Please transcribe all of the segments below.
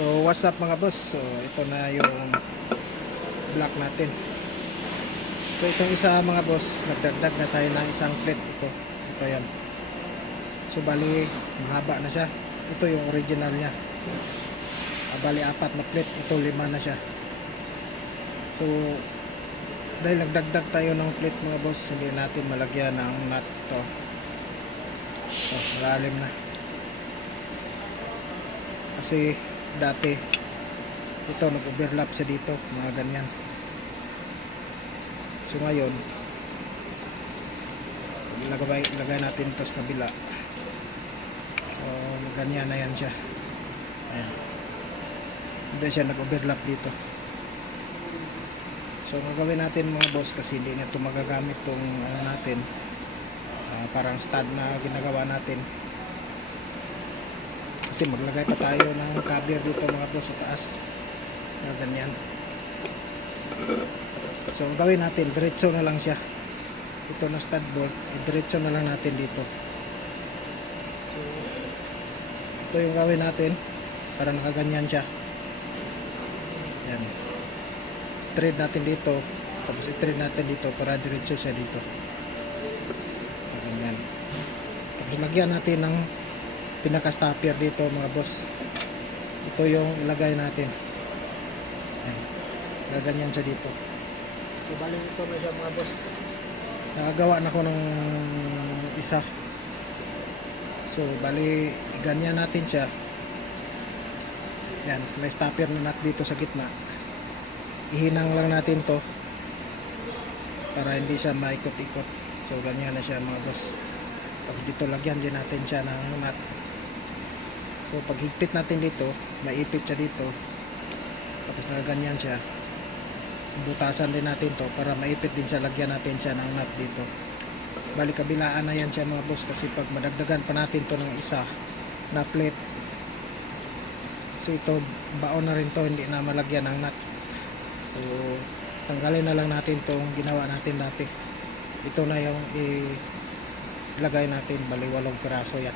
So what's up mga boss, so ito na yung block natin. So itong isa mga boss, nagdagdag na tayo ng isang plate. Ito yan. So bali mahaba na siya. Ito yung original nya. Bali 4 na plate, ito 5 na siya. So dahil nagdagdag tayo ng plate mga boss, hindi natin malagyan ng nut to. So malalim na. Kasi dati ito nag-overlap siya dito, mga ganyan. So ngayon lagay natin ito sa kabila. So ganyan na yan siya. Ayan. Hindi siya nag-overlap dito. So gagawin natin mga boss, kasi hindi na ito magagamit tong ano natin, parang stud na ginagawa natin. Kasi maglagay pa tayo ng cover dito mga boss sa taas na ganyan. So ang gawin natin, diretso na lang siya. Ito na stud bolt, diretso na lang natin dito. So ito yung gawin natin para nakaganyan siya. Yan, thread natin dito, tapos i-thread natin dito para diretso siya dito. Ganyan. Tapos lagyan natin ng pinaka-stopper dito mga boss. Ito yung ilagay natin. Ayan. Gaganyan siya dito. So bali ito na siya mga boss. Nakagawa na ko ng isa. So bali ganyan natin siya. Yan, may stopper na nut dito sa gitna. Ihinang lang natin to para hindi siya maikot-ikot. So ganyan na siya mga boss. Tapos dito lagyan din natin siya ng nut. So pag higpit natin dito, maipit siya dito. Tapos nagaganyan siya. Butasan din natin to para maipit din siya, lagyan natin siya ng nut dito. Bali kabilaan na yan siya mga boss, kasi pag madagdagan pa natin to ng isa na plate, so ito baon na rin to, hindi na malagyan ng nut. So tanggalin na lang natin tong ginawa natin dati. Ito na yung ilagay natin, bali 8 piraso yan.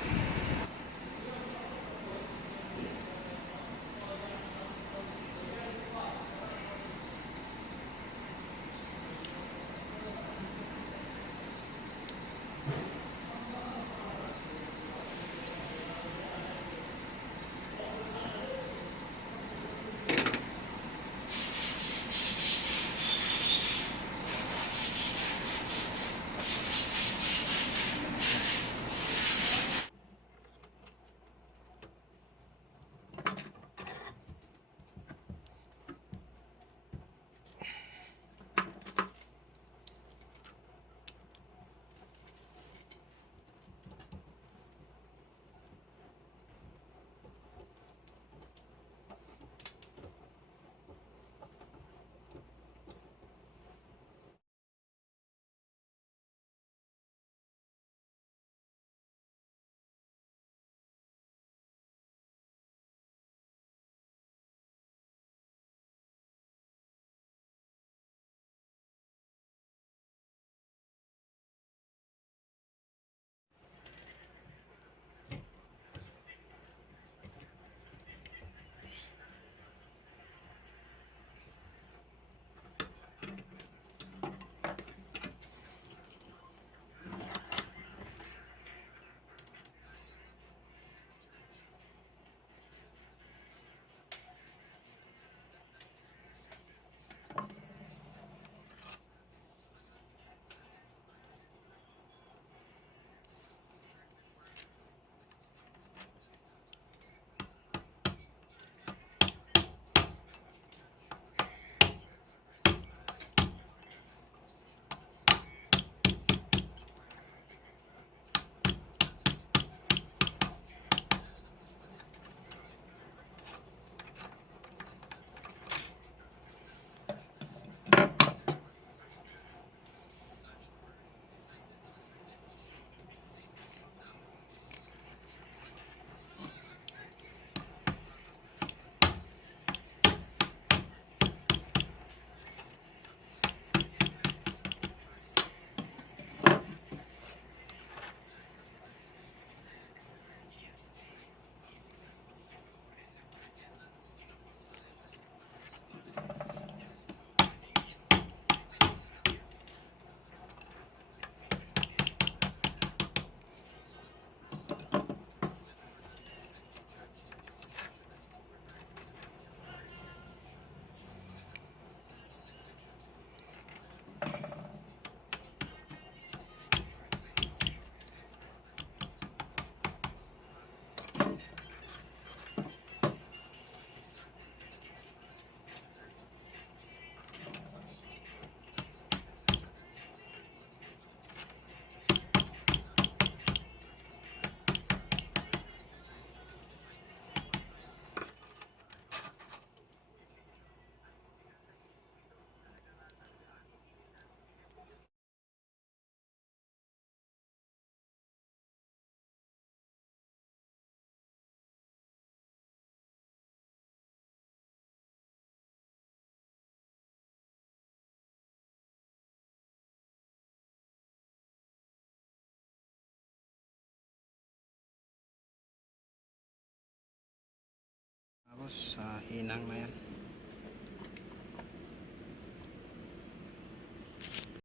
Tapos sa hinang na yan.